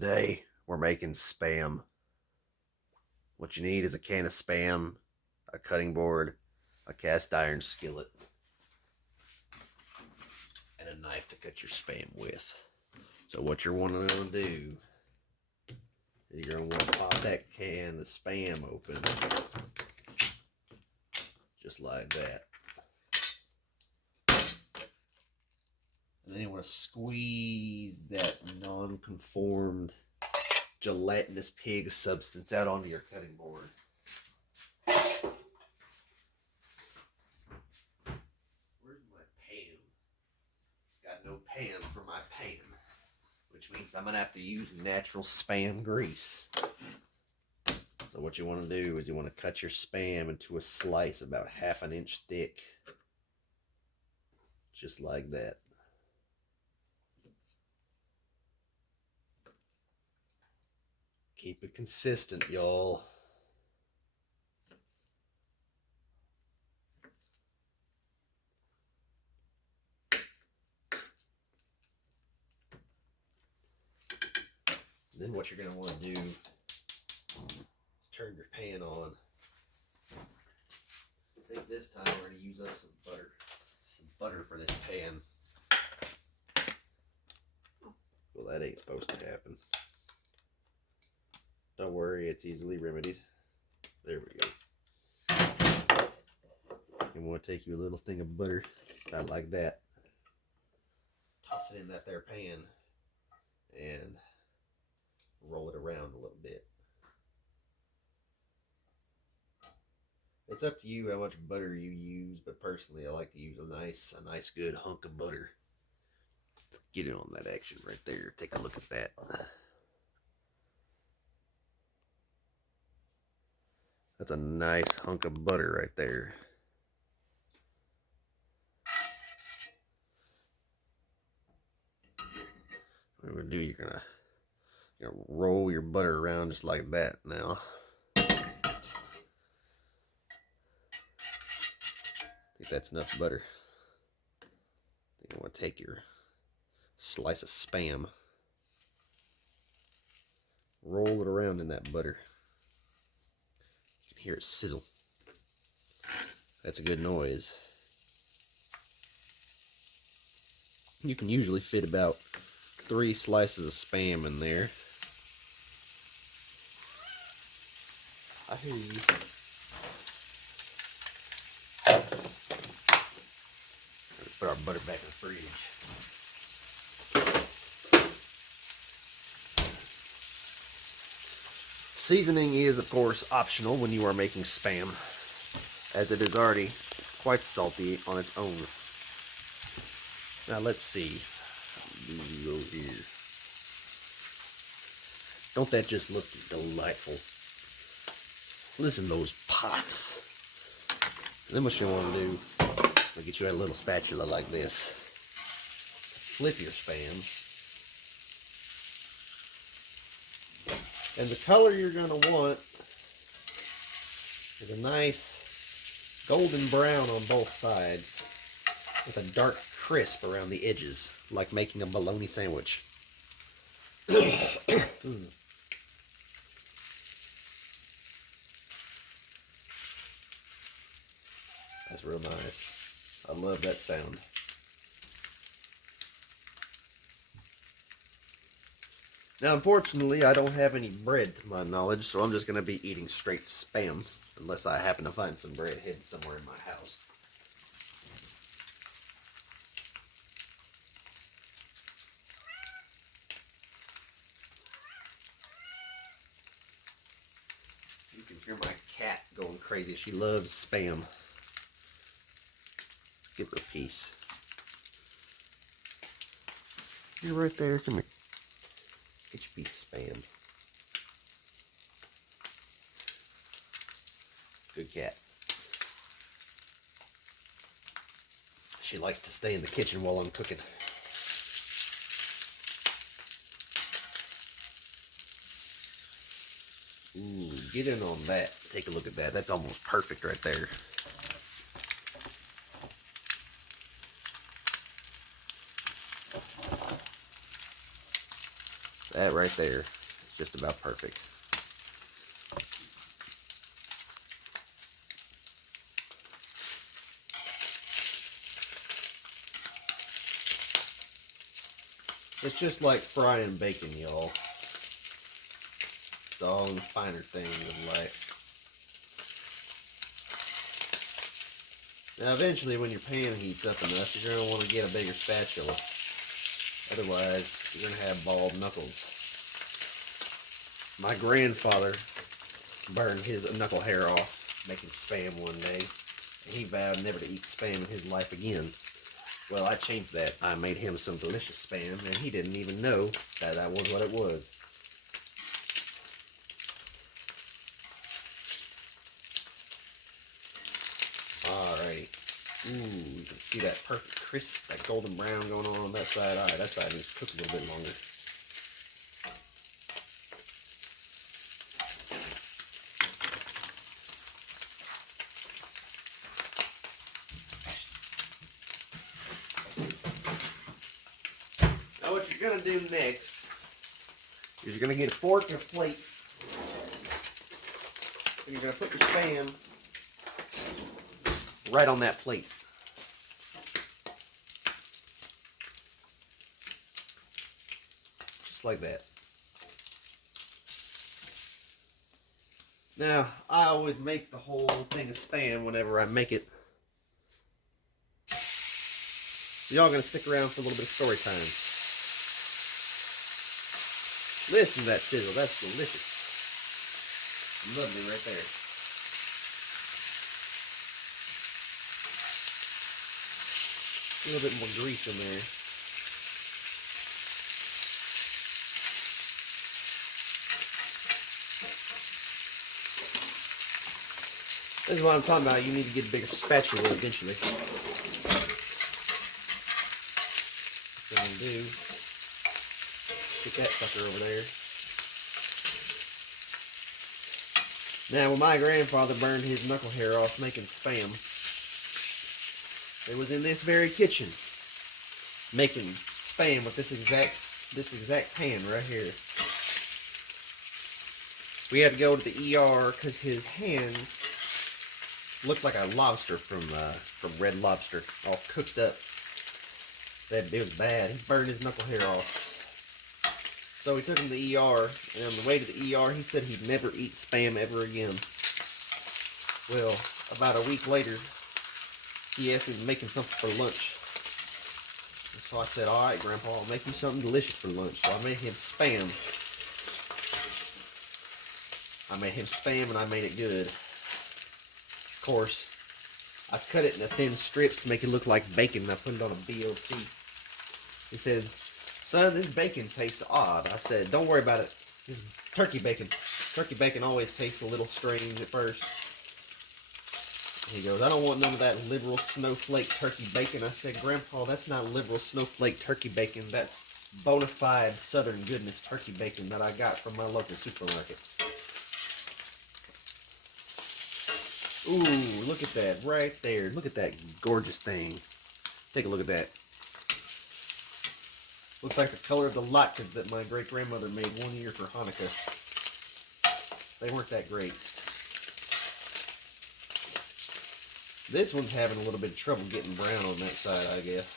Today we're making Spam. What you need is a can of Spam, a cutting board, a cast iron skillet, and a knife to cut your Spam with. So what you're wanting to do is you're going to want to pop that can of Spam open, just like that. And then you want to squeeze that non-conformed gelatinous pig substance out onto your cutting board. Where's my pan? Got no pan for my pan, which means I'm going to have to use natural Spam grease. So what you want to do is you want to cut your Spam into a slice about 1/2 inch thick. Just like that. Keep it consistent, y'all. Then what you're going to want to do is turn your pan on. I think this time we're going to use us some butter. Some butter for this pan. Well, that ain't supposed to happen. Don't worry, it's easily remedied. There we go. And we'll take you a little thing of butter, about like that. Toss it in that there pan and roll it around a little bit. It's up to you how much butter you use, but personally I like to use a nice good hunk of butter. Get in on that action right there. Take a look at that. That's a nice hunk of butter right there. What we're gonna do, you're gonna roll your butter around just like that now. I think that's enough butter. I think I want to take your slice of Spam, roll it around in that butter. You can hear it sizzle. That's a good noise. You can usually fit about 3 slices of Spam in there. I hear you. Let's put our butter back in the fridge. Seasoning is, of course, optional when you are making Spam, as it is already quite salty on its own. Now let's see. Go here. Don't that just look delightful? Listen to those pops. And then what you want to do, I'll get you a little spatula like this. Flip your Spam. And the color you're going to want is a nice golden brown on both sides with a dark crisp around the edges, like making a bologna sandwich. That's real nice. I love that sound. Now, unfortunately, I don't have any bread to my knowledge, so I'm just going to be eating straight Spam, unless I happen to find some bread hidden somewhere in my house. You can hear my cat going crazy. She loves Spam. Give her a piece. You're right there. Come here. Get your piece of Spam. Good cat. She likes to stay in the kitchen while I'm cooking. Ooh, get in on that. Take a look at that. That's almost perfect right there. That right there is just about perfect. It's just like frying bacon, y'all. It's all in the finer things of life. Now eventually when your pan heats up enough, you're going to want to get a bigger spatula. Otherwise, you're going to have bald knuckles. My grandfather burned his knuckle hair off making Spam one day. And he vowed never to eat Spam in his life again. Well, I changed that. I made him some delicious Spam, and he didn't even know that that was what it was. Alright. Ooh, you can see that perfect crisp, that golden brown going on that side. Alright, that side needs to cook a little bit longer. Now what you're going to do next is you're going to get a fork and a plate. And you're going to put your Spam right on that plate. Just like that. Now, I always make the whole thing of Spam whenever I make it. So y'all gonna stick around for a little bit of story time. Listen to that sizzle, that's delicious. Lovely right there. A little bit more grease in there. This is what I'm talking about. You need to get a bigger spatula eventually. What I'm gonna do, get that sucker over there. Now, when my grandfather burned his knuckle hair off making Spam, it was in this very kitchen making Spam with this exact pan right here. We had to go to the ER because his hands looked like a lobster from Red Lobster, all cooked up. It was bad. He burned his knuckle hair off. So we took him to the ER, and on the way to the ER, he said he'd never eat Spam ever again. Well, about a week later, he asked me to make him something for lunch. And so I said, all right, Grandpa, I'll make you something delicious for lunch. So I made him Spam. And I made it good. Of course, I cut it into thin strips to make it look like bacon, and I put it on a BLT. He said, son, this bacon tastes odd. I said, don't worry about it. This is turkey bacon. Turkey bacon always tastes a little strange at first. He goes, I don't want none of that liberal snowflake turkey bacon. I said, Grandpa, that's not liberal snowflake turkey bacon. That's bona fide southern goodness turkey bacon that I got from my local supermarket. Ooh, look at that right there. Look at that gorgeous thing. Take a look at that. Looks like the color of the latkes that my great-grandmother made one year for Hanukkah. They weren't that great. This one's having a little bit of trouble getting brown on that side, I guess.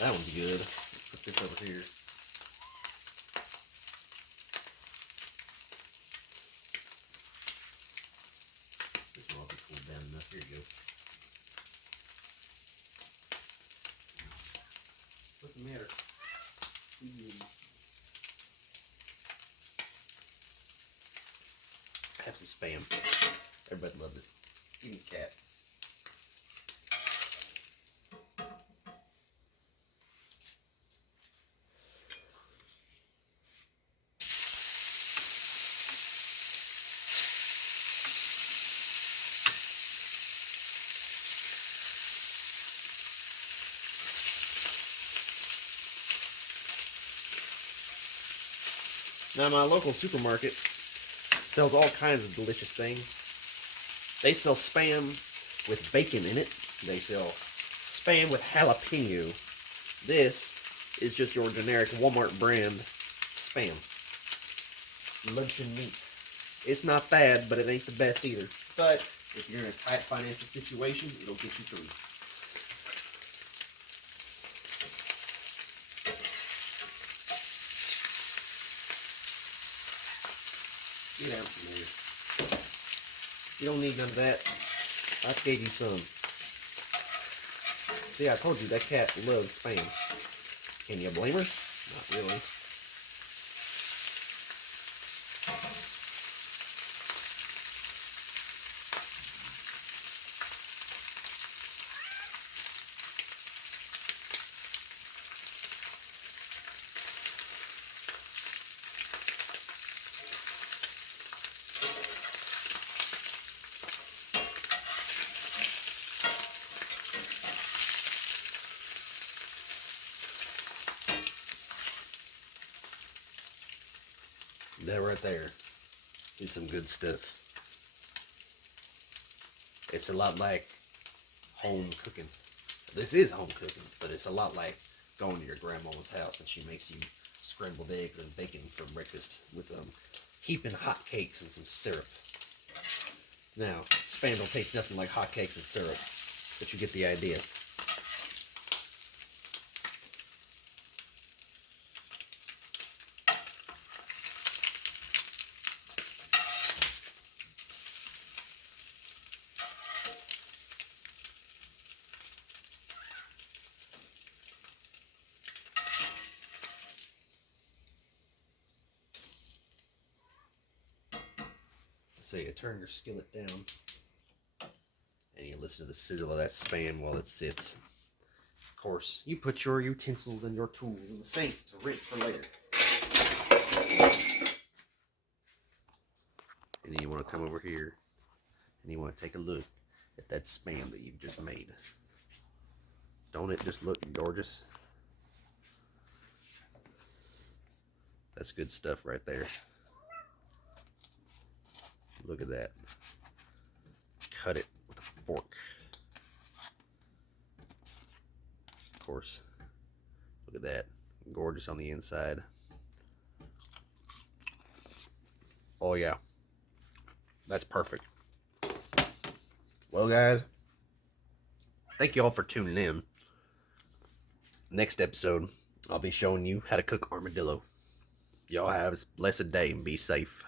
That one's good. Let's put this over here. This one will be cooled down enough. Here you go. What's the matter? Have some Spam. Everybody loves it. Give me a cat. Now, my local supermarket sells all kinds of delicious things. They sell Spam with bacon in it. They sell Spam with jalapeno. This is just your generic Walmart brand Spam. Luncheon meat. It's not bad, but it ain't the best either. But if you're in a tight financial situation, it'll get you through. Get out from there. You don't need none of that. I gave you some. See, I told you that cat loves Spam. Can you blame her? Not really. That right there is some good stuff. It's a lot like home cooking. This is home cooking, but it's a lot like going to your grandma's house and she makes you scrambled eggs and bacon for breakfast with heaping hot cakes and some syrup. Now, Spam don't taste nothing like hot cakes and syrup, but you get the idea. So you turn your skillet down and you listen to the sizzle of that Spam while it sits. Of course, you put your utensils and your tools in the sink to rinse for later. And then you want to come over here and you want to take a look at that Spam that you've just made. Don't it just look gorgeous? That's good stuff right there. Look at that. Cut it with a fork. Of course. Look at that. Gorgeous on the inside. Oh yeah. That's perfect. Well guys, thank you all for tuning in. Next episode, I'll be showing you how to cook armadillo. Y'all have a blessed day and be safe.